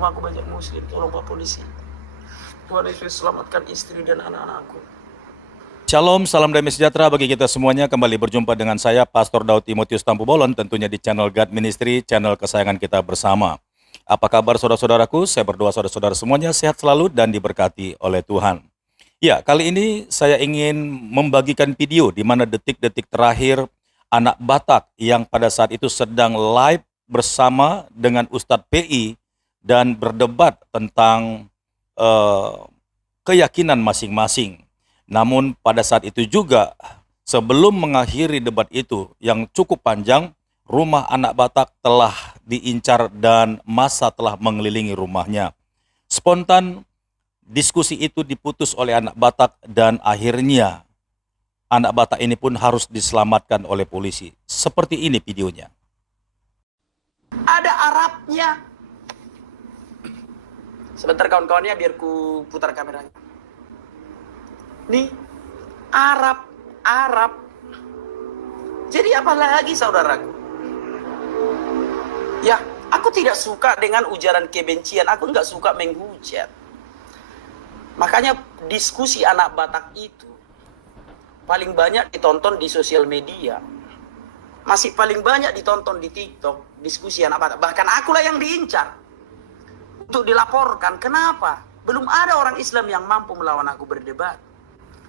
rumahku banyak muslim, tolong Pak Polisi. Tuhan Yesus selamatkan istri dan anak-anakku. Shalom, salam damai sejahtera bagi kita semuanya. Kembali berjumpa dengan saya, Pastor Daud Timotius Tampu Bolon, tentunya di channel God Ministry, channel kesayangan kita bersama. Apa kabar saudara-saudaraku? Saya berdoa saudara-saudara semuanya sehat selalu dan diberkati oleh Tuhan. Ya, kali ini saya ingin membagikan video di mana detik-detik terakhir anak Batak yang pada saat itu sedang live bersama dengan Ustadz PI dan berdebat tentang keyakinan masing-masing. Namun pada saat itu juga, sebelum mengakhiri debat itu yang cukup panjang, rumah anak Batak telah diincar dan massa telah mengelilingi rumahnya. Spontan diskusi itu diputus oleh anak Batak dan akhirnya anak Batak ini pun harus diselamatkan oleh polisi. Seperti ini videonya. Ada Arabnya. Sebentar kawan-kawannya biar ku putar kameranya. Nih, Arab. Jadi apa lagi saudaraku? Ya, aku tidak suka dengan ujaran kebencian. Aku nggak suka menghujat. Makanya diskusi anak Batak itu paling banyak ditonton di sosial media. Masih paling banyak ditonton di TikTok, diskusi anak Batak. Bahkan akulah yang diincar untuk dilaporkan. Kenapa? Belum ada orang Islam yang mampu melawan aku berdebat.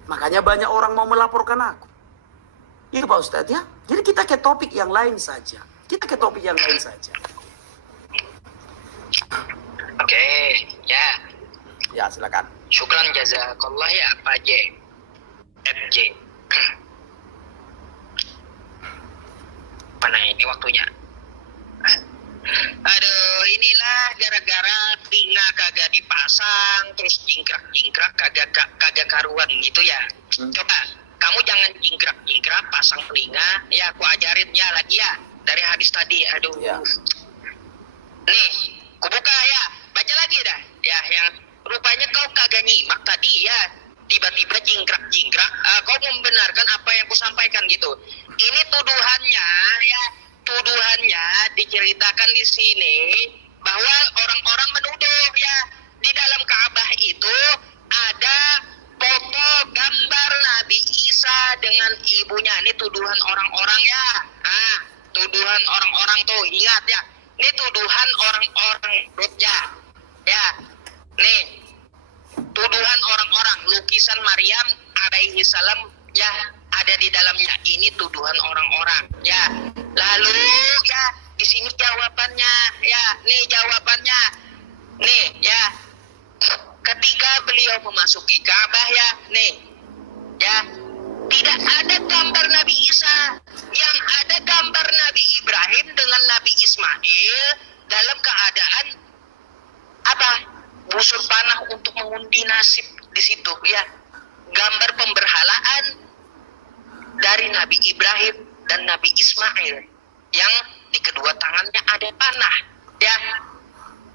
Makanya banyak orang mau melaporkan aku. Itu Pak Ustadz ya. Jadi kita ke topik yang lain saja. Oke, ya. Ya, silakan. Syukran jazakallah ya Pak J. FJ. Mana ini waktunya? Aduh, inilah gara-gara telinga kagak dipasang, terus jingkrak-jingkrak kagak karuan gitu ya. Coba kamu jangan jingkrak-jingkrak, pasang telinga. Ya, aku ajarin ya lagi ya dari hadis tadi. Aduh. Ya. Nih, kubuka ya. Baca lagi dah. Ya, yang rupanya kau kagak nyimak tadi ya. Tiba-tiba jingkrak-jingkrak. Kau membenarkan apa yang kusampaikan gitu. Ini tuduhannya ya. Tuduhannya diceritakan di sini bahwa orang-orang menuduh ya di dalam Ka'bah itu ada foto gambar Nabi Isa dengan ibunya. Ini tuduhan orang-orang ya. Tuduhan orang-orang tuh, ingat ya. Ini tuduhan orang-orang ya. Ya. Nih. Tuduhan orang-orang, lukisan Maryam alaihi salam ya ada di dalamnya. Ini tuduhan orang-orang ya. Lalu ya di sini jawabannya ya. Nih jawabannya. Nih ya. Ketika beliau memasuki Ka'bah ya, nih. Ya. Tidak ada gambar Nabi Isa. Yang ada gambar Nabi Ibrahim dengan Nabi Ismail dalam keadaan apa? Busur panah untuk mengundi nasib di situ ya. Gambar pemberhalaan dari Nabi Ibrahim dan Nabi Ismail yang di kedua tangannya ada panah ya.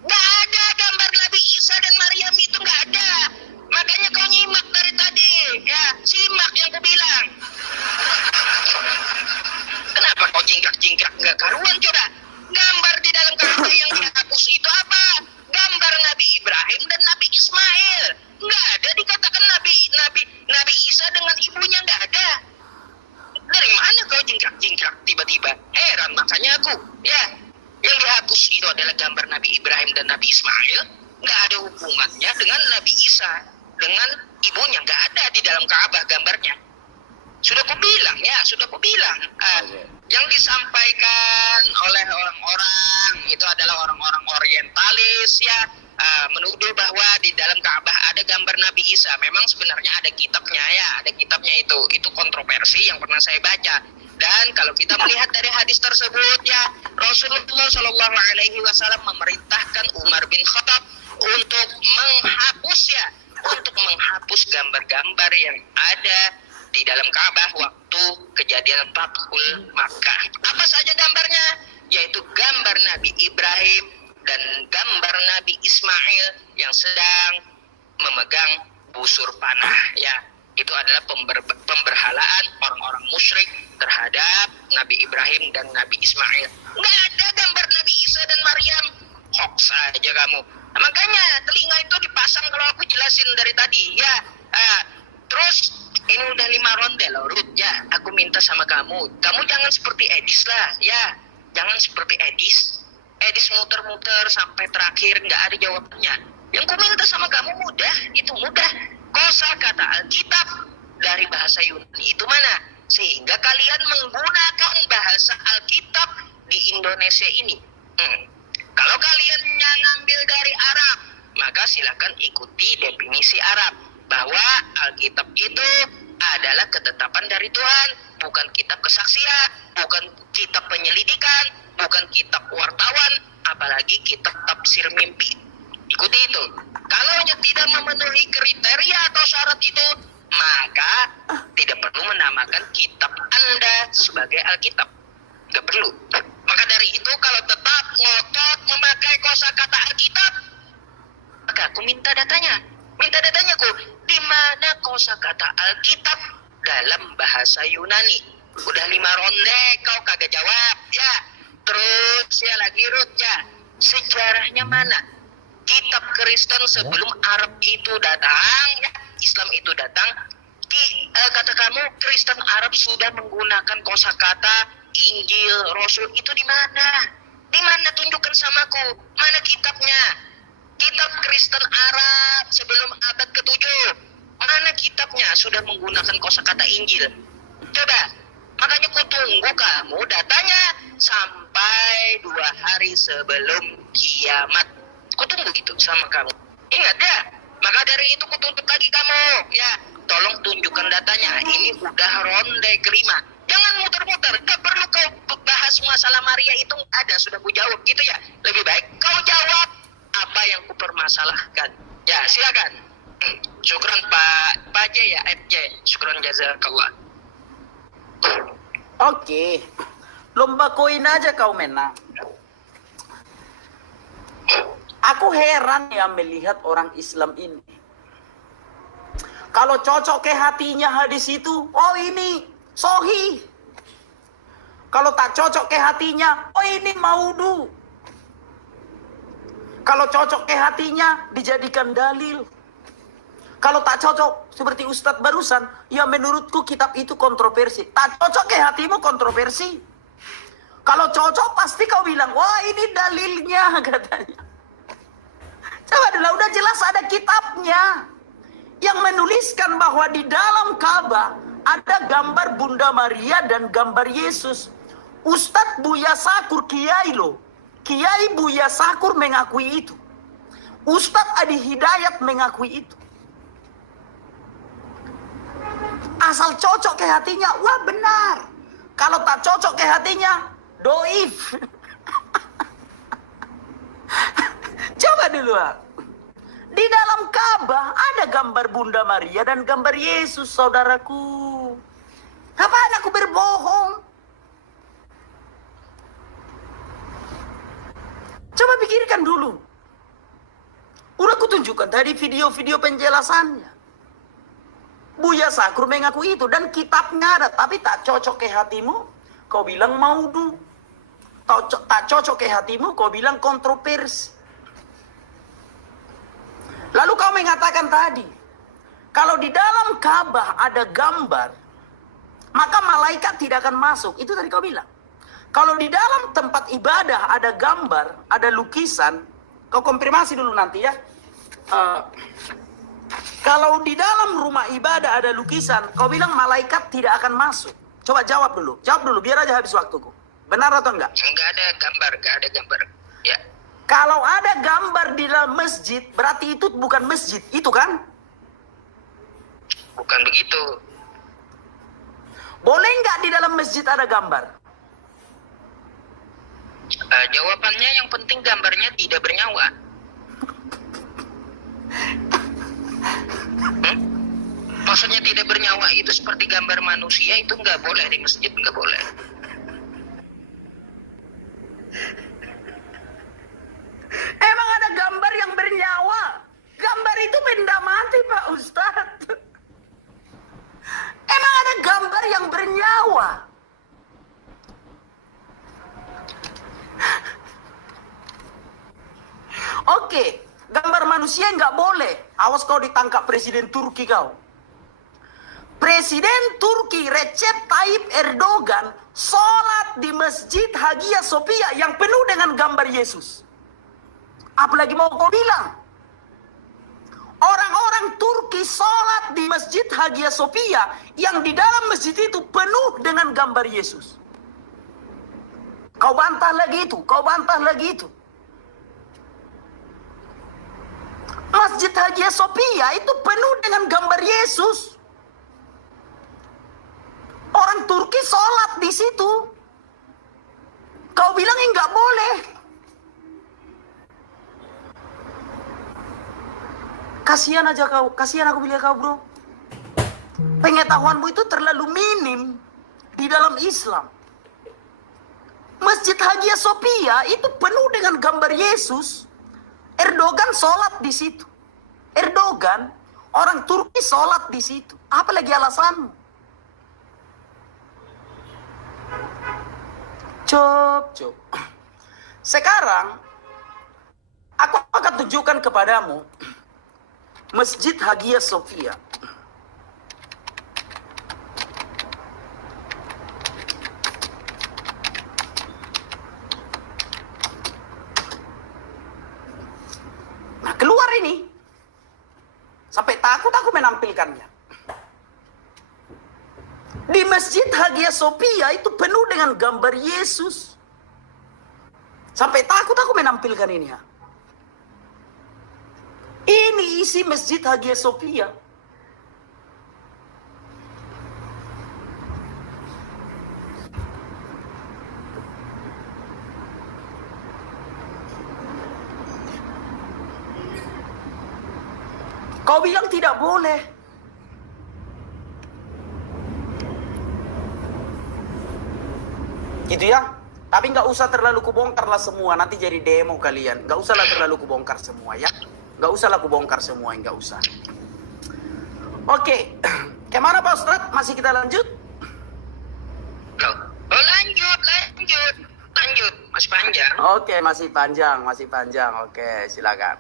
Nggak ada gambar Nabi Isa dan Maryam, itu nggak ada. Makanya kau nyimak dari tadi ya, simak yang ku bilang. Kenapa kau jingkrak-jingkrak nggak karuan? Coba gambar di dalam Ka'bah yang dihapus itu apa? Gambar Nabi Ibrahim dan Nabi Ismail. Nggak ada dikatakan Nabi Isa dengan ibunya, nggak ada. Dari mana kau jingkrak-jingkrak tiba-tiba? Heran makanya aku. Ya, yang dihapus itu adalah gambar Nabi Ibrahim dan Nabi Ismail. Nggak ada hubungannya dengan Nabi Isa. Dengan ibunya, nggak ada di dalam Ka'bah gambarnya. Sudah ku bilang. Yang disampaikan oleh orang-orang itu adalah orang-orang orientalis ya. Menuduh bahwa di dalam Ka'bah ada gambar Nabi Isa. Memang sebenarnya ada kitabnya ya, ada kitabnya itu kontroversi yang pernah saya baca. Dan kalau kita melihat dari hadis tersebut ya, Rasulullah Shallallahu Alaihi Wasallam memerintahkan Umar bin Khattab untuk menghapus gambar-gambar yang ada di dalam Ka'bah waktu kejadian Fathul Makkah. Apa saja gambarnya? Yaitu gambar Nabi Ibrahim dan gambar Nabi Ismail yang sedang memegang busur panah ya. Itu adalah pemberhalaan orang-orang musyrik terhadap Nabi Ibrahim dan Nabi Ismail. Nggak ada gambar Nabi Isa dan Maryam. hoax aja kamu. Nah, makanya telinga itu dipasang kalau aku jelasin dari tadi ya. Terus ini udah 5 ronde loh Ruth ya. Aku minta sama kamu jangan seperti Edis lah ya. Jangan seperti Edis muter-muter sampai terakhir nggak ada jawabannya. Yang ku minta sama kamu mudah, itu mudah. Kosakata Alkitab dari bahasa Yunani itu mana? Sehingga kalian menggunakan bahasa Alkitab di Indonesia ini. Kalau kalian ngambil dari Arab, maka silakan ikuti definisi Arab. Bahwa Alkitab itu adalah ketetapan dari Tuhan, bukan kitab kesaksian, bukan kitab penyelidikan, bukan kitab wartawan, apalagi kitab tafsir mimpi. Ikuti itu. Kalau tidak memenuhi kriteria atau syarat itu, maka tidak perlu menamakan kitab Anda sebagai Alkitab. Nggak perlu. Maka dari itu kalau tetap ngotot memakai kosakata Alkitab, maka aku minta datanya. Minta datanya ku, di mana kosakata Alkitab dalam bahasa Yunani? Udah 5 ronde kau kagak jawab ya. Terus ya lagi Ruth ya. Sejarahnya mana? Kitab Kristen sebelum Arab itu datang, ya, Islam itu datang, kata kamu Kristen Arab sudah menggunakan kosakata Injil, Rasul, itu di mana? Di mana, tunjukkan samaku. Mana kitabnya? Kitab Kristen Arab sebelum abad ke-7. Mana kitabnya sudah menggunakan kosakata Injil? Coba. Makanya ku tunggu kamu datanya sampai 2 hari sebelum kiamat. Ku tunggu gitu sama kamu. Ingat ya. Maka dari itu ku tuntut lagi kamu. Ya, tolong tunjukkan datanya. Ini udah ronde kelima. Jangan muter-muter. Gak perlu kau bahas masalah Maria itu ada. Sudah ku jawab gitu ya. Lebih baik kau jawab apa yang ku permasalahkan. Ya, silakan. Syukran Pak J ya, FJ. Syukran jazakallah. Oke. Lomba koin aja kau menang. Aku heran ya melihat orang Islam ini. Kalau cocok ke hatinya hadis itu, oh ini sohi. Kalau tak cocok ke hatinya, oh ini maudu. Kalau cocok ke hatinya, dijadikan dalil. Kalau tak cocok, seperti Ustadz barusan, ya menurutku kitab itu kontroversi. Tak cocok ke hatimu, kontroversi. Kalau cocok, pasti kau bilang, wah ini dalilnya, katanya. Coba dulu, udah jelas ada kitabnya. Yang menuliskan bahwa di dalam Ka'bah ada gambar Bunda Maria dan gambar Yesus. Ustadz Buya Sakur, kiai loh. Kiai Buya Sakur mengakui itu. Ustadz Adi Hidayat mengakui itu. Asal cocok ke hatinya, wah benar. Kalau tak cocok ke hatinya, doif. Coba dulu. Di dalam Ka'bah ada gambar Bunda Maria dan gambar Yesus, saudaraku. Apaan aku berbohong? Coba pikirkan dulu. Udah kutunjukkan tadi video-video penjelasannya. Buya Sakur mengaku itu dan kitabnya ada, tapi tak cocok ke hatimu, kau bilang maudu. Tak cocok ke hatimu, kau bilang kontroversi. Lalu kau mengatakan tadi, kalau di dalam Ka'bah ada gambar, maka malaikat tidak akan masuk. Itu tadi kau bilang. Kalau di dalam tempat ibadah ada gambar, ada lukisan, kau konfirmasi dulu nanti ya. Kalau di dalam rumah ibadah ada lukisan, kau bilang malaikat tidak akan masuk. Coba jawab dulu. Jawab dulu, biar aja habis waktuku. Benar atau enggak? Enggak ada gambar. Ya. Kalau ada gambar di dalam masjid, berarti itu bukan masjid. Itu kan? Bukan begitu. Boleh nggak di dalam masjid ada gambar? Jawabannya yang penting gambarnya tidak bernyawa. Maksudnya tidak bernyawa itu seperti gambar manusia, itu nggak boleh di masjid, nggak boleh. Emang ada gambar yang bernyawa? Gambar itu benda mati, Pak Ustadz. Emang ada gambar yang bernyawa? Gambar manusia nggak boleh. Awas kau ditangkap Presiden Turki kau. Presiden Turki Recep Tayyip Erdogan sholat di Masjid Hagia Sophia yang penuh dengan gambar Yesus. Apalagi mau kau bilang? Orang-orang Turki sholat di Masjid Hagia Sophia yang di dalam masjid itu penuh dengan gambar Yesus. Kau bantah lagi itu, kau bantah lagi itu. Masjid Hagia Sophia itu penuh dengan gambar Yesus. Orang Turki sholat di situ. Kau bilang enggak boleh. Kasihan aja kau, kasihan aku bilang kau bro. Pengetahuanmu itu terlalu minim di dalam Islam. Masjid Hagia Sophia itu penuh dengan gambar Yesus. Erdogan sholat di situ. Erdogan, orang Turki sholat di situ. Apa lagi alasanmu? Cop. Sekarang, aku akan tunjukkan kepadamu Masjid Hagia Sophia. Nah, keluar ini. Sampai takut aku menampilkannya. Di Masjid Hagia Sophia itu penuh dengan gambar Yesus. Sampai takut aku menampilkan ini ya. Ini isi Masjid Hagia Sophia. Kau bilang tidak boleh. Gitu ya. Tapi nggak usah terlalu kubongkarlah semua. Nanti jadi demo kalian. Nggak usahlah terlalu kubongkar semua ya. Nggak usahlah kubongkar semua. Nggak usah. Oke. Kemana Pak Ustadz? Masih kita lanjut? Oh lanjut. Masih panjang. Oke, masih panjang. Oke, silakan.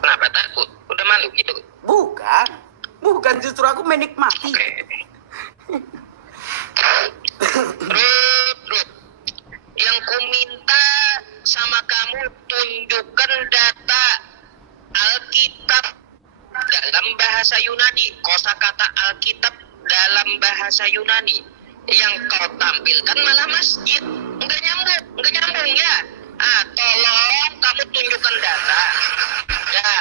Kenapa takut? Udah malu gitu? Bukan justru aku menikmati. Oke. Ruth, yang ku minta sama kamu tunjukkan data Alkitab dalam bahasa Yunani, kosakata Alkitab dalam bahasa Yunani. Yang kau tampilkan malah masjid. Enggak nyambung ya. Tolong kamu tunjukkan data. Ya,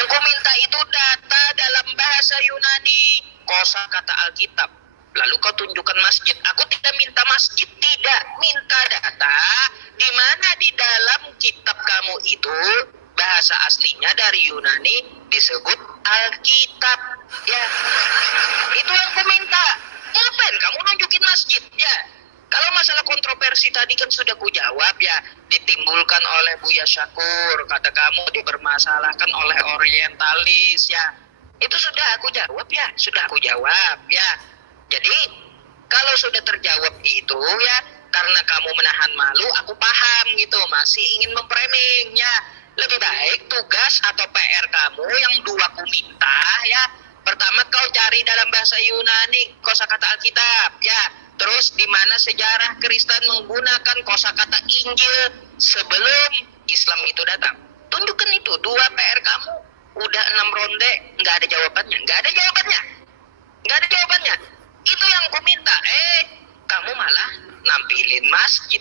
yang ku minta itu data dalam bahasa Yunani, kosakata Alkitab. Lalu kau tunjukkan masjid. Aku tidak minta masjid, tidak. Minta data di mana di dalam kitab kamu itu bahasa aslinya dari Yunani disebut Alkitab. Ya, itu yang ku minta. Ngapain kamu nunjukin masjid? Ya, kalau masalah kontroversi tadi kan sudah ku jawab ya. Ditimbulkan oleh Buya Syakur. Kata kamu dipermasalahkan oleh orientalis ya. Itu sudah aku jawab ya. Ya. Jadi, kalau sudah terjawab itu ya, karena kamu menahan malu, aku paham gitu, masih ingin memframing ya. Lebih baik tugas atau PR kamu yang dua ku minta ya. Pertama kau cari dalam bahasa Yunani kosakata Alkitab ya. Terus di mana sejarah Kristen menggunakan kosakata Injil sebelum Islam itu datang. Tunjukkan itu, dua PR kamu. Udah 6 ronde, nggak ada jawabannya. Itu yang ku minta. Kamu malah nampilin masjid.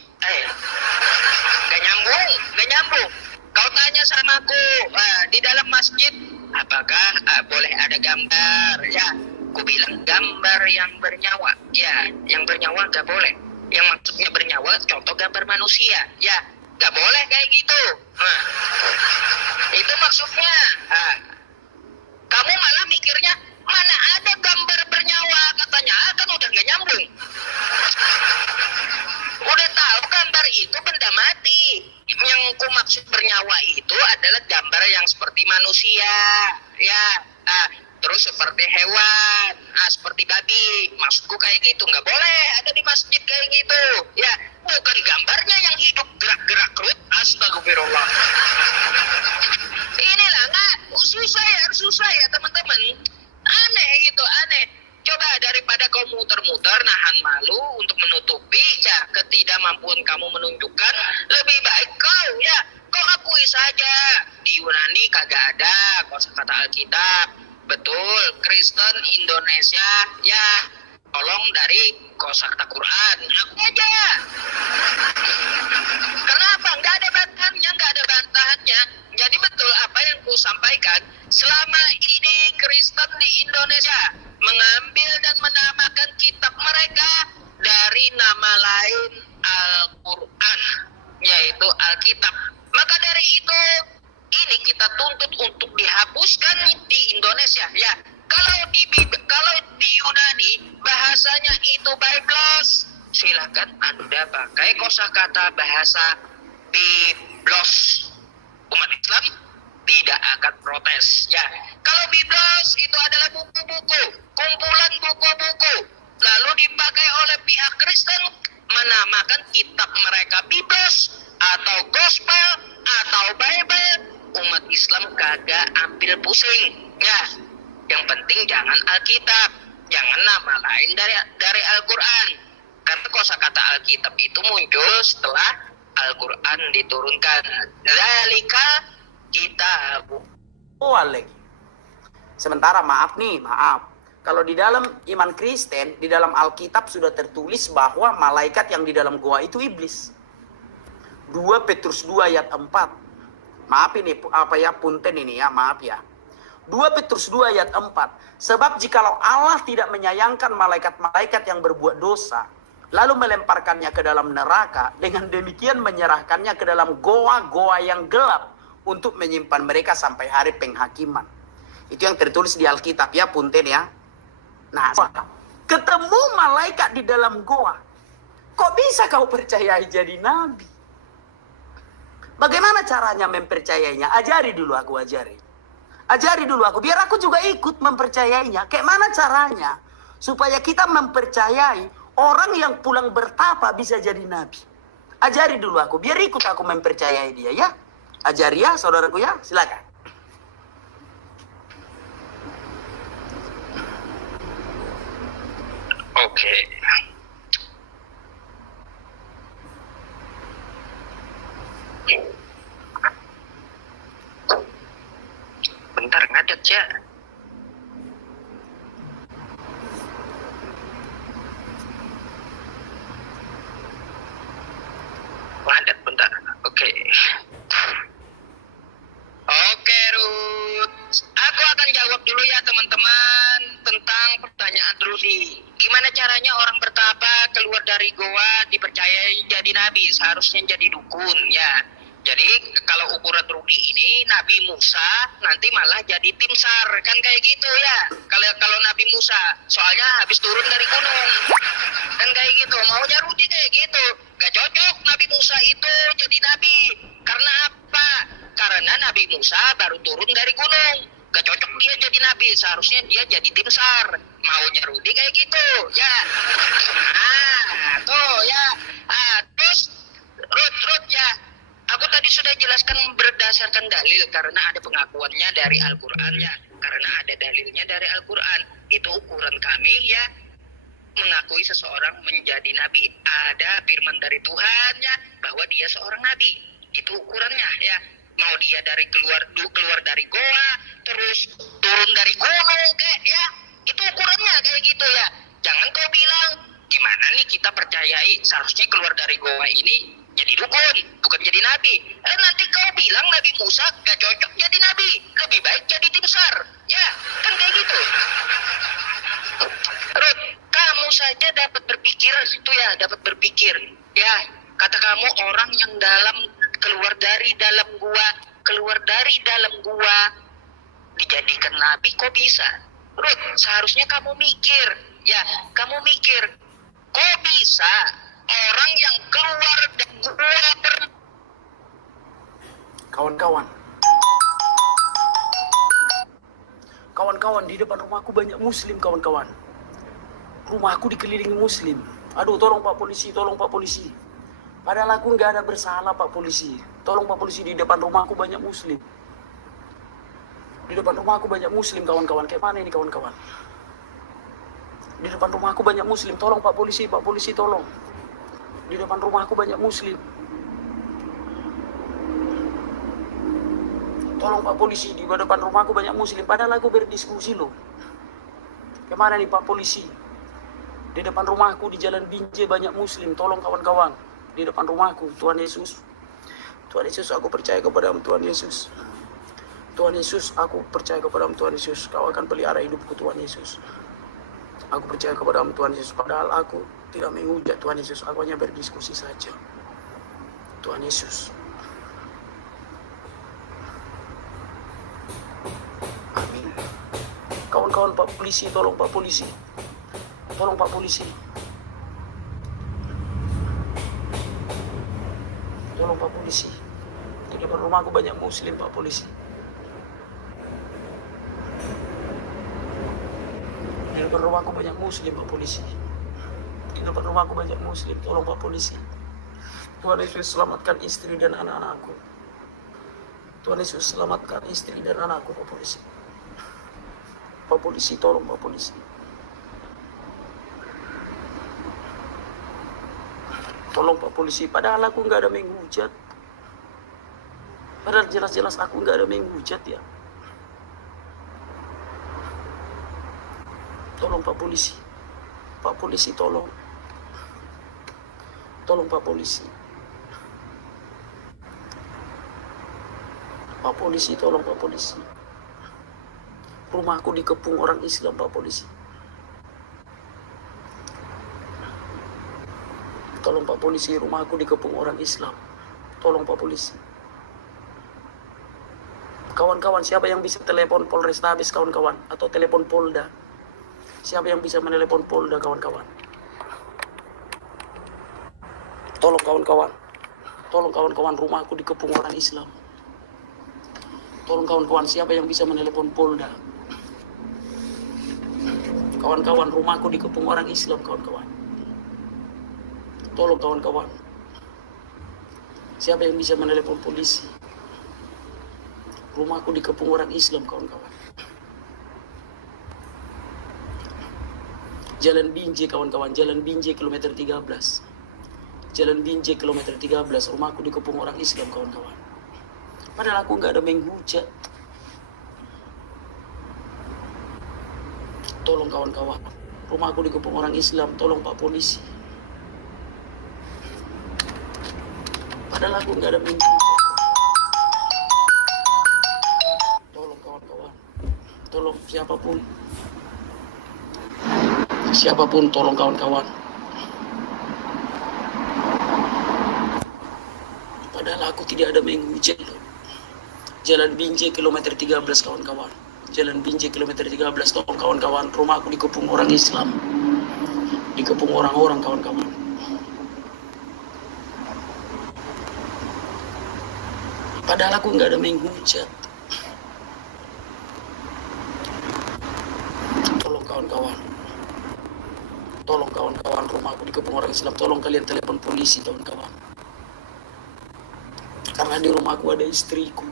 Gak nyambung. Kau tanya sama aku, di dalam masjid, apakah boleh ada gambar? Ya, ku bilang gambar yang bernyawa. Ya, yang bernyawa gak boleh. Yang maksudnya bernyawa, contoh gambar manusia. Ya, gak boleh kayak gitu. Itu maksudnya. Kamu malah mikirnya, mana ada gambar bernyawa katanya, kan udah gak nyambung. Udah tahu gambar itu benda mati. Yang ku maksud bernyawa itu adalah gambar yang seperti manusia, ya, terus seperti hewan, seperti babi. Maksudku kayak gitu, nggak boleh ada di masjid kayak gitu, ya. Bukan gambarnya yang hidup gerak-gerak, Ruth. Astagfirullah. susah ya teman-teman. Aneh gitu, aneh. Coba daripada kau muter-muter nahan malu untuk menutupi ya ketidakmampuan kamu menunjukkan, lebih baik kau akui saja di Yunani kagak ada kosakata Alkitab. Betul, Kristen Indonesia ya tolong dari kosakata Quran. Aku aja. Kenapa? Nggak ada bantahannya, nggak ada bantahannya. Jadi betul apa yang ku sampaikan. Selama ini Kristen di Indonesia mengambil dan menamakan kitab mereka dari nama lain Al-Quran, yaitu Alkitab. Maka dari itu, ini kita tuntut untuk dihapuskan di Indonesia. Ya, kalau di Yunani bahasanya itu Biblos, silakan Anda pakai kosakata bahasa Biblos. Umat Islam tidak akan protes. Ya, kalau Biblos itu adalah buku-buku, kumpulan buku-buku, lalu dipakai oleh pihak Kristen menamakan kitab mereka Biblos atau Gospel atau Bible, umat Islam kagak ambil pusing. Ya, yang penting jangan Alkitab, jangan nama lain dari Al-Quran. Karena kosakata Alkitab itu muncul setelah Al-Quran diturunkan. Zalika kitab. lagi. Sementara maaf. Kalau di dalam iman Kristen, di dalam Alkitab sudah tertulis bahwa malaikat yang di dalam goa itu iblis. 2 Petrus 2 ayat 4. Maaf ini punten ini ya, maaf ya. 2 Petrus 2 ayat 4. Sebab jikalau Allah tidak menyayangkan malaikat-malaikat yang berbuat dosa, lalu melemparkannya ke dalam neraka, dengan demikian menyerahkannya ke dalam goa-goa yang gelap untuk menyimpan mereka sampai hari penghakiman. Itu yang tertulis di Alkitab ya, punten ya. Nah, ketemu malaikat di dalam goa. Kok bisa kau percayai jadi nabi? Bagaimana caranya mempercayainya? Ajari dulu aku, biar aku juga ikut mempercayainya. Kayak mana caranya supaya kita mempercayai orang yang pulang bertapa bisa jadi nabi? Ajari dulu aku, biar ikut aku mempercayai dia ya. Ajari ya saudaraku ya, silakan. Oke. Bentar ngadet ya. Ngadet bentar. Oke. Oke, Ruth. Aku akan jawab dulu ya teman-teman tentang pertanyaan Rudy. Gimana caranya orang bertapa keluar dari goa dipercayai jadi nabi? Seharusnya jadi dukun ya. Jadi kalau ukuran Rudy ini Nabi Musa nanti malah jadi tim SAR kan kayak gitu ya. Kalau Nabi Musa soalnya habis turun dari gunung kan kayak gitu. Maunya Rudy kayak gitu. Gak cocok Nabi Musa itu jadi nabi. Karena apa? Karena Nabi Musa baru turun dari gunung. Gak cocok dia jadi nabi. Seharusnya dia jadi tim SAR. Maunya Rudy kayak gitu ya. Tuh ya. Terus Ruth ya. Aku tadi sudah jelaskan berdasarkan dalil karena ada pengakuannya dari Al-Quran ya. Karena ada dalilnya dari Al-Quran. Itu ukuran kami ya. Mengakui seseorang menjadi nabi. Ada firman dari Tuhan ya. Bahwa dia seorang nabi. Itu ukurannya ya. Mau dia dari keluar dari goa. Terus turun dari gunung kayak ya. Itu ukurannya kayak gitu ya. Jangan kau bilang. Gimana nih kita percayai. Seharusnya keluar dari goa ini jadi dukun, bukan jadi nabi. Nanti kau bilang Nabi Musa gak cocok jadi nabi, lebih baik jadi tim SAR. Ya, kan kayak gitu. Ruth, kamu saja dapat berpikir itu ya, dapat berpikir. Ya, kata kamu orang yang keluar dari dalam gua dijadikan nabi kok bisa? Ruth, seharusnya kamu mikir. Ya, kamu mikir. Kok bisa orang yang keluar dari gua Kawan-kawan, di depan rumahku banyak muslim, kawan-kawan. Rumahku dikelilingi muslim. Aduh, tolong Pak Polisi. Padahal aku nggak ada bersalah, Pak Polisi. Tolong Pak Polisi, di depan rumahku banyak muslim. Di depan rumahku banyak muslim, kawan-kawan. Kayak mana ini, kawan-kawan? Di depan rumahku banyak muslim. Tolong Pak Polisi tolong. Di depan rumahku banyak muslim. Tolong Pak Polisi, di depan rumahku banyak muslim. Padahal aku berdiskusi loh. Kemana nih Pak Polisi? Di depan rumahku di Jalan Binjai banyak muslim. Tolong kawan-kawan. Di depan rumahku, Tuhan Yesus. Tuhan Yesus, aku percaya kepadamu Tuhan Yesus. Tuhan Yesus, aku percaya kepadamu Tuhan Yesus. Kau akan pelihara hidupku Tuhan Yesus. Aku percaya kepadamu Tuhan Yesus. Padahal aku tidak menghujat Tuhan Yesus. Aku hanya berdiskusi saja. Tuhan Yesus. Amin. Kawan-kawan Pak Polisi, tolong Pak Polisi. Tolong Pak Polisi. Tolong Pak Polisi. Di depan rumahku banyak muslim Pak Polisi. Di depan rumahku banyak muslim Pak Polisi. Di depan rumahku banyak muslim. Tolong Pak Polisi. Tuhan Yesus selamatkan istri dan anak-anakku. Tuhan Yesus selamatkan istri dan anakku Pak Polisi. Pak Polisi, tolong Pak Polisi. Tolong Pak Polisi. Padahal aku nggak ada menghujat. Padahal jelas-jelas aku nggak ada menghujat ya. Tolong Pak Polisi. Pak Polisi tolong. Tolong Pak Polisi. Pak Polisi tolong Pak Polisi. Rumahku dikepung orang Islam Pak Polisi. Tolong Pak Polisi, rumahku dikepung orang Islam. Tolong Pak Polisi. Kawan-kawan, siapa yang bisa telepon Polrestabes kawan-kawan? Atau telepon Polda? Siapa yang bisa menelepon Polda kawan-kawan? Tolong kawan-kawan. Tolong kawan-kawan, rumahku dikepung orang Islam. Tolong kawan-kawan, siapa yang bisa menelepon Polda? Kawan-kawan, rumahku dikepung orang Islam kawan-kawan. Tolong kawan-kawan. Siapa yang bisa menelepon polisi? Rumahku dikepung orang Islam kawan-kawan. Jalan Binjai kawan-kawan, Jalan Binjai kilometer 13. Jalan Binjai kilometer 13, rumahku dikepung orang Islam kawan-kawan. Padahal aku nggak ada menghujat. Tolong kawan-kawan, rumahku dikepung orang Islam, tolong Pak Polisi. Padahal aku nggak ada menghujat. Tolong kawan-kawan, tolong siapapun. Siapapun tolong kawan-kawan. Padahal aku tidak ada menghujat loh. Jalan Binjai kilometer 13 kawan-kawan. Jalan Binjai kilometer 13, tolong kawan-kawan. Rumahku dikepung orang Islam. Dikepung orang-orang kawan-kawan. Padahal aku nggak ada menghujat. Tolong kawan-kawan. Tolong kawan-kawan, rumahku dikepung orang Islam. Tolong kalian telepon polisi kawan-kawan. Karena di rumahku ada istriku.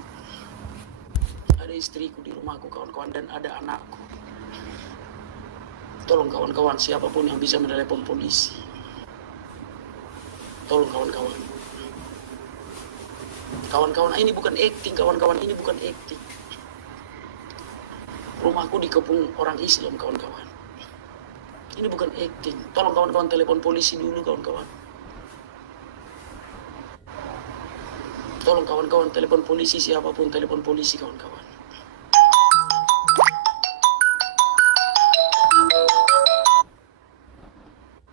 Ada istriku di rumahku kawan-kawan, dan ada anakku. Tolong kawan-kawan, siapapun yang bisa menelepon polisi. Tolong kawan-kawan. Kawan-kawan, ini bukan acting kawan-kawan, ini bukan acting. Rumahku dikepung orang Islam kawan-kawan. Ini bukan acting. Tolong kawan-kawan telepon polisi dulu kawan-kawan. Tolong kawan-kawan telepon polisi, siapapun telepon polisi kawan-kawan.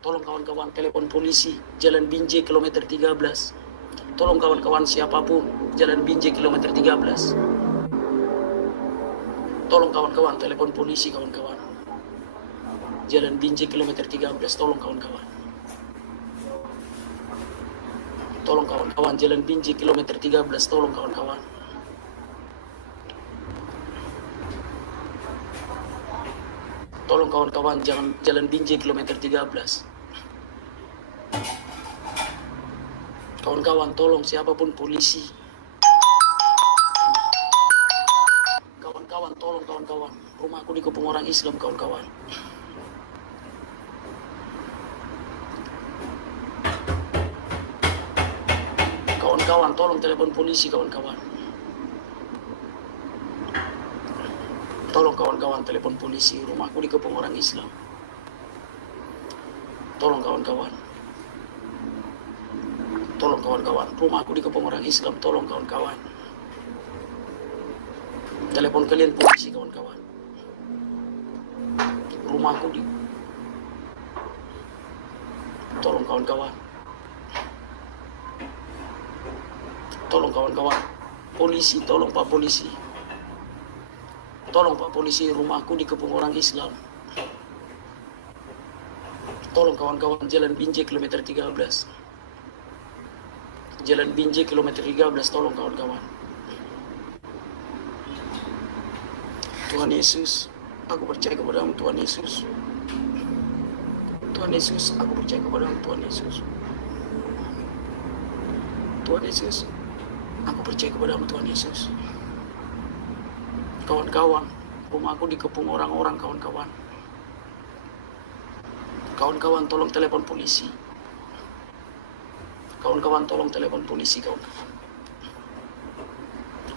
Tolong kawan-kawan telepon polisi, Jalan Binjai kilometer 13. Tolong kawan-kawan siapapun, Jalan Binjai kilometer 13. Tolong kawan-kawan telepon polisi kawan-kawan. Jalan Binjai kilometer 13, tolong kawan-kawan. Tolong kawan-kawan, Jalan Binjai kilometer 13, tolong kawan-kawan. Tolong kawan-kawan, Jalan Binjai kilometer 13. Kawan-kawan, tolong siapapun polisi. Kawan-kawan, tolong kawan-kawan. Rumahku dikepung orang Islam, kawan-kawan. Kawan-kawan, tolong telepon polisi, kawan-kawan. Tolong kawan-kawan, telepon polisi. Rumahku dikepung orang Islam. Tolong kawan-kawan. Tolong kawan-kawan, rumahku dikepung orang Islam. Tolong kawan-kawan. Telepon kalian polisi, kawan-kawan. Rumahku di... Tolong kawan-kawan. Tolong kawan-kawan. Polisi, tolong Pak Polisi. Tolong Pak Polisi, rumahku dikepung orang Islam. Tolong kawan-kawan, Jalan Binjai kilometer 13. Jalan Binjai kilometer 13, tolong kawan-kawan. Tuhan Yesus, aku percaya kepadamu Tuhan Yesus. Tuhan Yesus, aku percaya kepadamu Tuhan Yesus. Tuhan Yesus, aku percaya kepadamu Tuhan Yesus. Kawan-kawan, rumahku dikepung orang-orang, kawan-kawan. Kawan-kawan, tolong telepon polisi. Kawan-kawan, tolong telepon polisi, kawan-kawan.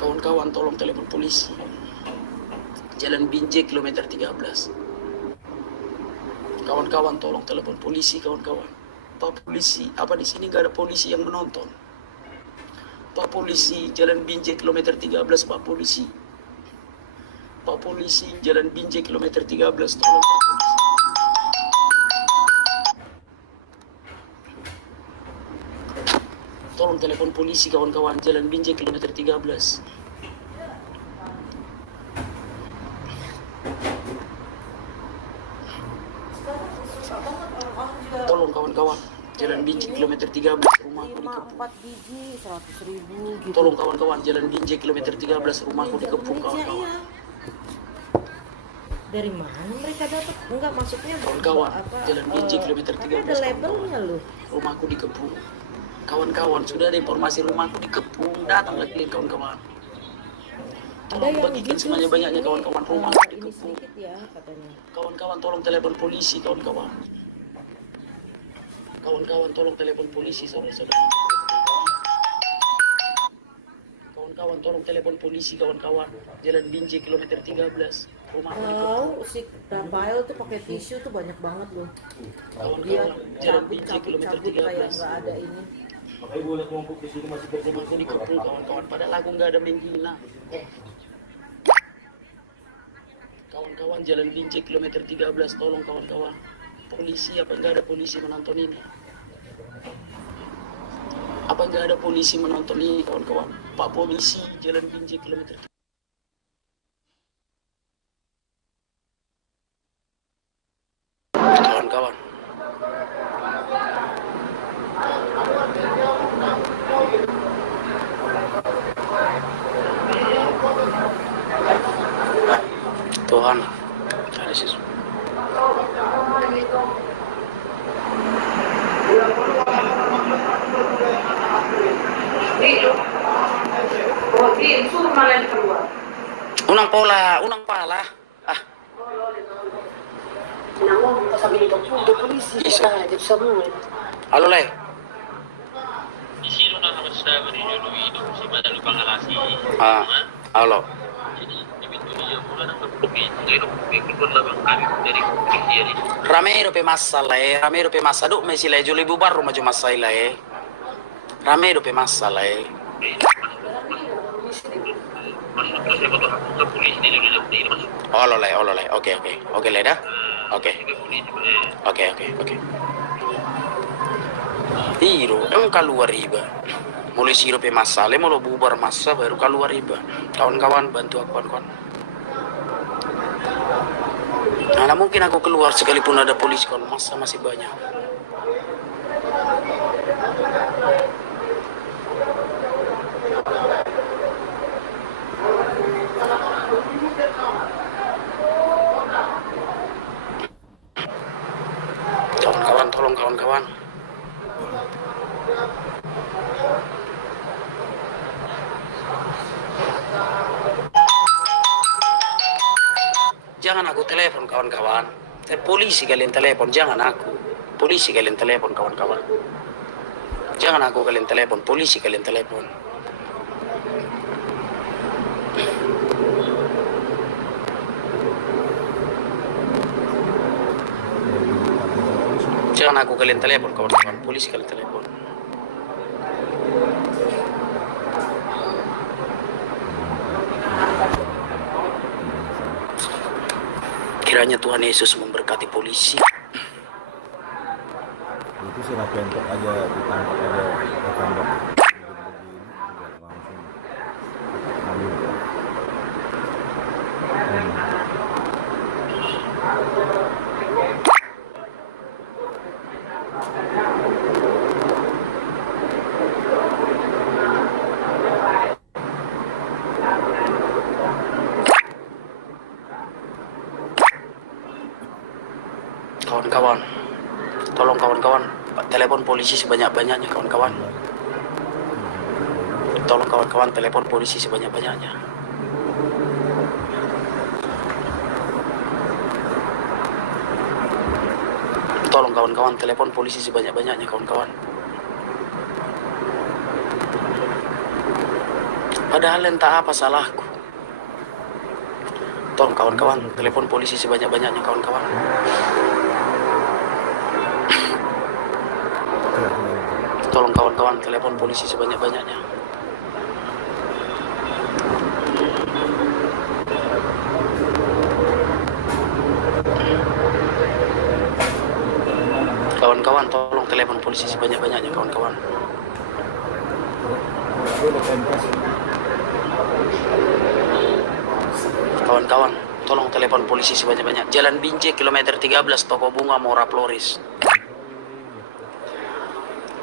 Kawan-kawan, tolong telepon polisi. Jalan Binjai kilometer 13. Kawan-kawan, tolong telepon polisi, kawan-kawan. Pak Polisi, apa di sini gak ada polisi yang menonton? Pak Polisi, Jalan Binjai kilometer 13, Pak Polisi. Pak Polisi, Jalan Binjai kilometer 13, tolong Pak Polisi. Tolong telepon polisi, kawan-kawan. Jalan Binjai kilometer 13. Tolong kawan-kawan. Jalan Binjai kilometer 13. Rumahku dikepung. 4 biji 100.000 gitu. Tolong kawan-kawan. Jalan Binjai kilometer 13. Rumahku dikepung, kawan-kawan. Dari mana mereka dapat? Enggak, maksudnya Kawan-kawan, Jalan Binjai kilometer tapi 13. ada labelnya loh. Rumahku dikepung. Kawan-kawan, sudah ada informasi rumahku dikepung. Datang lagi kawan-kawan. Ada Tolong yang bagikan gitu sebanyak-banyaknya sih, kawan-kawan, rumahku ini dikepung. sedikit ya katanya. Kawan-kawan, tolong telepon polisi, kawan-kawan. Kawan-kawan, tolong telepon polisi, saudara-saudara. Kawan-kawan, tolong telepon polisi, kawan-kawan. Jalan Binjai kilometer 13. Rumahku dikepung. Tahu si Rafael tuh pakai tisu tuh banyak banget loh. Dia Kawan-kawan, Jalan Binjai kilometer cabut-cabut kayak 13. nggak ada ini. Rumahku dikepung, kawan-kawan. Padahal aku nggak ada menghina. Kawan-kawan, Jalan Binjai kilometer 13. Tolong kawan-kawan. Polisi, apa nggak ada polisi menonton ini? Apa nggak ada polisi menonton ini, kawan-kawan? Pak Polisi, Jalan Binjai kilometer 13. Kawan-kawan. Tuhan, ada sesuatu. Unang pola, unang pala. Ah, iso. Halo, Le. Sino na naman sa Manilo si Madalo Pangalasi. Ah, halo. Jadi itu dia mula ng pagpupit. Ngayon pagpupit lang kami dari India ni. Ramero pe masalah Ramero pe masalah. Duk may sila juli bubar rumah cuma masalah Ramero pe masalah Masuk terus saya betul ke polisi di masuk. Oh, Le. Oke, Le dah. Oke. Ke polisi. Oke. Iro, emang keluar riba. Mulai siro pe masalah, mau lo bubar masa baru keluar riba. Kawan-kawan bantu aku kawan-kawan. Nah, mungkin aku keluar sekalipun ada polisi kalau masa masih banyak. Kawan-kawan, tolong kawan-kawan. Jangan aku telepon kawan-kawan. Polisi kalian telepon, jangan aku. Polisi kalian telepon kawan-kawan. Jangan aku kalian telepon, polisi kalian telepon. Jangan aku kalian telepon kawan-kawan, polisi kalian telepon. Kiranya Tuhan Yesus memberkati polisi. Itu si Rapentok aja ditangkap aja ditambah Kawan-kawan, tolong kawan-kawan, telepon polisi sebanyak-banyaknya kawan-kawan. Tolong kawan-kawan, telepon polisi sebanyak-banyaknya. Tolong kawan-kawan, telepon polisi sebanyak-banyaknya kawan-kawan. Padahal entah apa salahku. Tolong kawan-kawan, telepon polisi sebanyak-banyaknya kawan-kawan. Tolong kawan-kawan, telepon polisi sebanyak-banyaknya. Kawan-kawan, tolong telepon polisi sebanyak-banyaknya kawan-kawan. Kawan-kawan, tolong telepon polisi sebanyak-banyak. Jalan Binjai, kilometer 13, Toko Bunga, Mora Flores.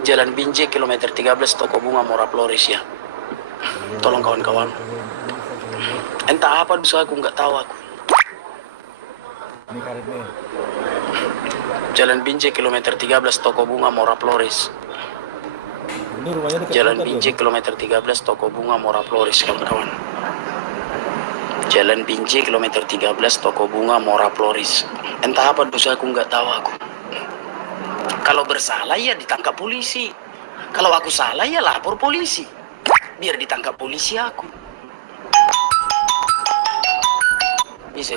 Jalan Binjai, kilometer 13, Toko Bunga, Mora Flores ya. Tolong kawan-kawan. Entah apa dosa aku, nggak tahu aku. Jalan Binjai, kilometer 13, Toko Bunga, Mora Flores. Jalan Binjai, kilometer 13, Toko Bunga, Mora Flores kawan-kawan. Jalan Binjai, kilometer 13, Toko Bunga, Mora Flores. Entah apa dosa aku, nggak tahu aku. Kalau bersalah ya ditangkap polisi. Kalau aku salah ya lapor polisi. Biar ditangkap polisi aku. Bisa.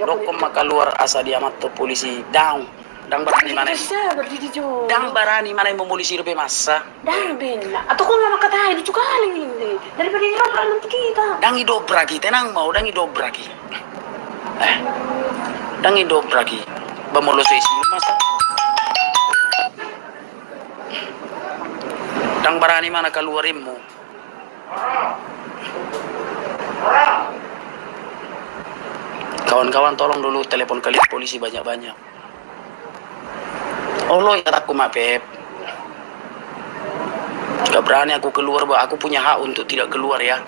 Rokok maka luar asa diamat tuh polisi. Dang berani mana? Bisa berdiri jo. Dang berani mana yang memulisi lebih masa? Dang bela. Atau kau nggak kata itu kali ini. Daripada ngapa nanti kita. Dang idobraki, tenang mau dang idobraki. Dang idobraki. Bamolo sesi masa. Dang berani mana keluarinmu? Kawan-kawan tolong dulu telepon kalian polisi banyak-banyak. Allah ya aku mapep. Gak berani aku keluar, bah. Aku punya hak untuk tidak keluar ya.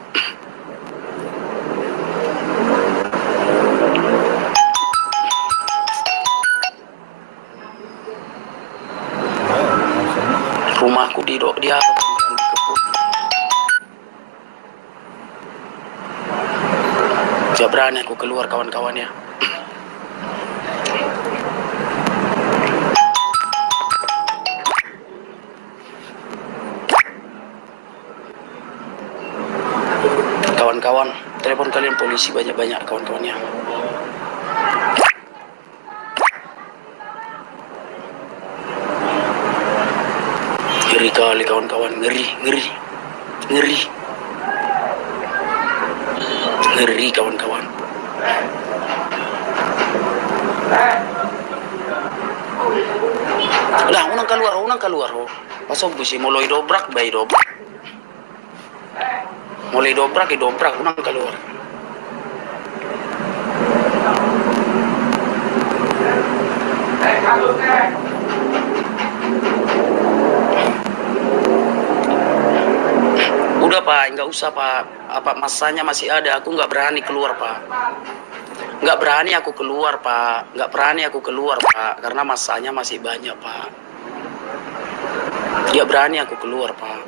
Rumahku di apa? Gak berani aku keluar kawan-kawan ya. Kawan-kawan, telepon kalian polisi banyak-banyak kawan-kawannya. Ngeri kali kawan-kawan, ngeri kawan-kawan. Udah, unang keluar. Pasok busi mulai dobrak, bayi dobrak. Mulai dobrak, unang keluar. Udah Pak, nggak usah Pak. Apa masanya masih ada? Aku nggak berani keluar Pak. Nggak berani aku keluar Pak. Karena masanya masih banyak Pak. Nggak berani aku keluar Pak.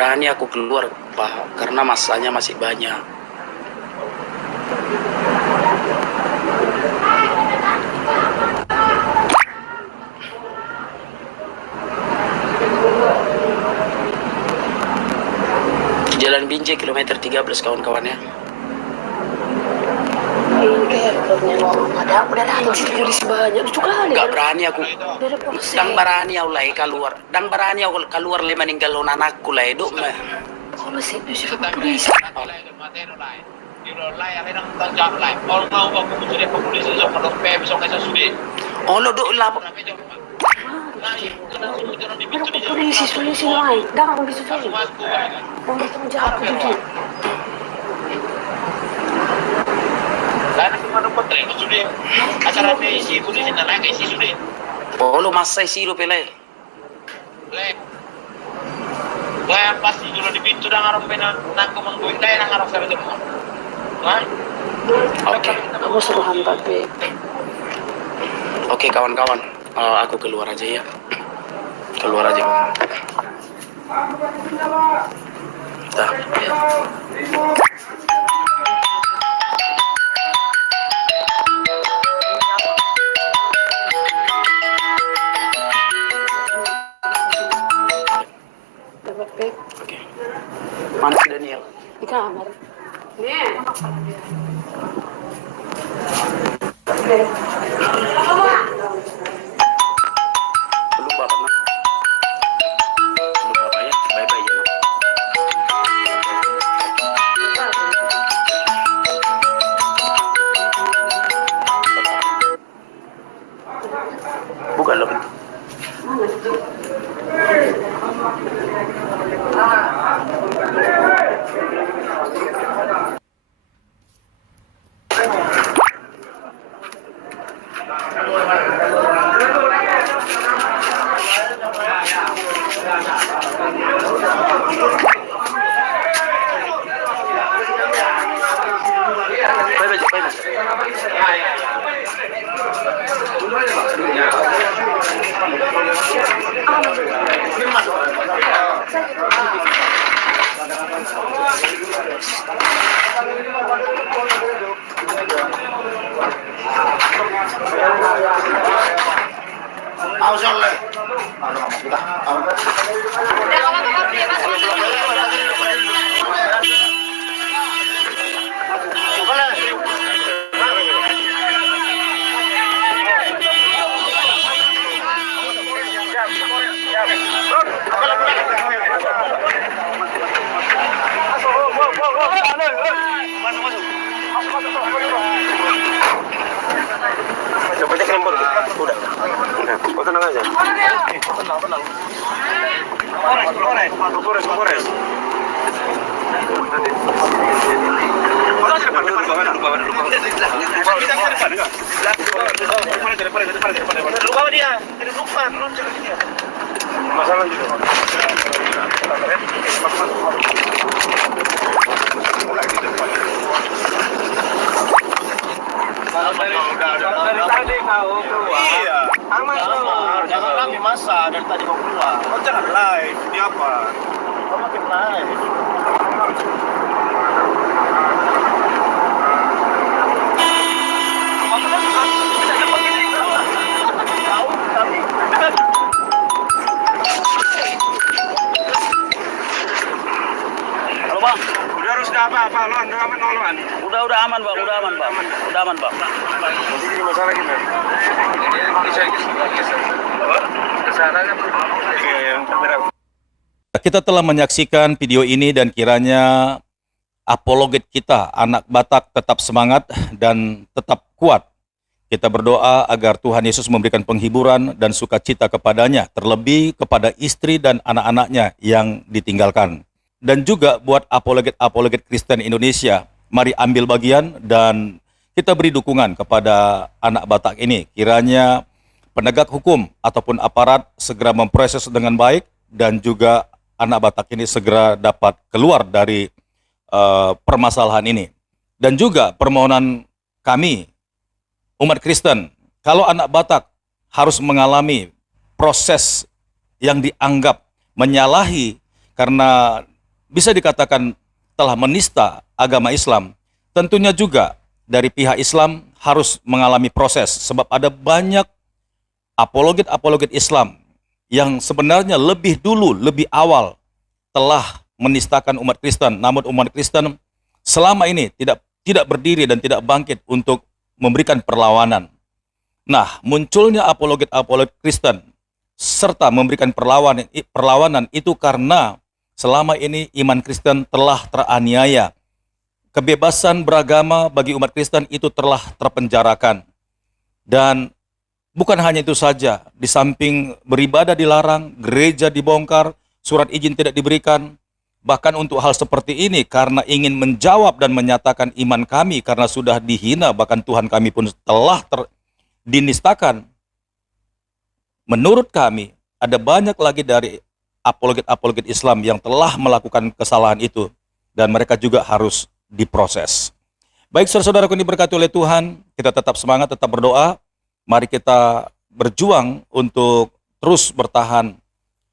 berani aku keluar, Pak, karena masanya masih banyak. Jalan Binjai kilometer 13 kawan-kawan ya. Ini kayak udah datang situ polisi banyak, lucu kali. Gak berani aku. Udah ada polisi. Dang barani aku lah keluar. Dang barani aku keluar le meninggal anakku lah hidup mah. Polisi itu siapa polisi? Oh lo duk lah. Ada polisi lain. Dah aku bisa jadi. Oh itu menjaga aku jadi. Oh lo masai sih lo pelai. Pasti dulu di pintu dan harap pena nangko mengguit lain yang harap saya bertemu. Oke. Aku suruh hantar be. Oke kawan-kawan, aku keluar aja ya. Keluar aja. Dah. Dapat be. Oke. Mana si Daniel? Di kamar. Nih. Belum bapak nak. Belum bapak ya. Bye-bye ya. Bukan lo. Jangan lagi masa dari tadi kau keluar. Oh jangan live, ini apa? Kau makin live. Halo bang, Udah harus apa-apa, lo aman nolongan. udah aman bang, udah aman bang, udah aman bang. Ini masalah gimana? Kesana kan? Iya, yang kamera. Kita telah menyaksikan video ini dan kiranya apologet kita, anak Batak, tetap semangat dan tetap kuat. Kita berdoa agar Tuhan Yesus memberikan penghiburan dan sukacita kepadanya, terlebih kepada istri dan anak-anaknya yang ditinggalkan. Dan juga buat apologet-apologet Kristen Indonesia, mari ambil bagian dan kita beri dukungan kepada anak Batak ini. Kiranya penegak hukum ataupun aparat segera memproses dengan baik dan juga anak Batak ini segera dapat keluar dari permasalahan ini. Dan juga permohonan kami, umat Kristen, kalau anak Batak harus mengalami proses yang dianggap menyalahi karena bisa dikatakan telah menista agama Islam, tentunya juga dari pihak Islam harus mengalami proses, sebab ada banyak apologet-apologet Islam yang sebenarnya lebih dulu, lebih awal telah menistakan umat Kristen, namun umat Kristen selama ini tidak berdiri dan tidak bangkit untuk memberikan perlawanan. Nah, munculnya apologet-apologet Kristen serta memberikan perlawanan itu karena selama ini iman Kristen telah teraniaya. Kebebasan beragama bagi umat Kristen itu telah terpenjarakan. Dan bukan hanya itu saja, di samping beribadah dilarang, gereja dibongkar, surat izin tidak diberikan, bahkan untuk hal seperti ini karena ingin menjawab dan menyatakan iman kami karena sudah dihina, bahkan Tuhan kami pun telah dinistakan. Menurut kami, ada banyak lagi dari apologet-apologet Islam yang telah melakukan kesalahan itu dan mereka juga harus diproses. Baik saudara-saudaraku yang diberkati oleh Tuhan, kita tetap semangat, tetap berdoa. Mari kita berjuang untuk terus bertahan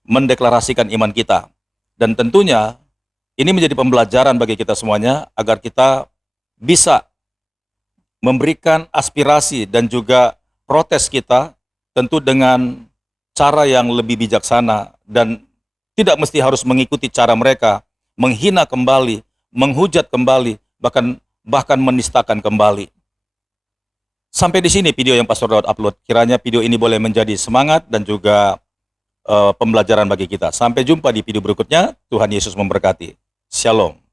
mendeklarasikan iman kita. Dan tentunya ini menjadi pembelajaran bagi kita semuanya agar kita bisa memberikan aspirasi dan juga protes kita tentu dengan cara yang lebih bijaksana dan tidak mesti harus mengikuti cara mereka, menghina kembali, menghujat kembali, bahkan menistakan kembali. Sampai di sini video yang Pastor Daud upload. Kiranya video ini boleh menjadi semangat dan juga pembelajaran bagi kita. Sampai jumpa di video berikutnya. Tuhan Yesus memberkati. Shalom.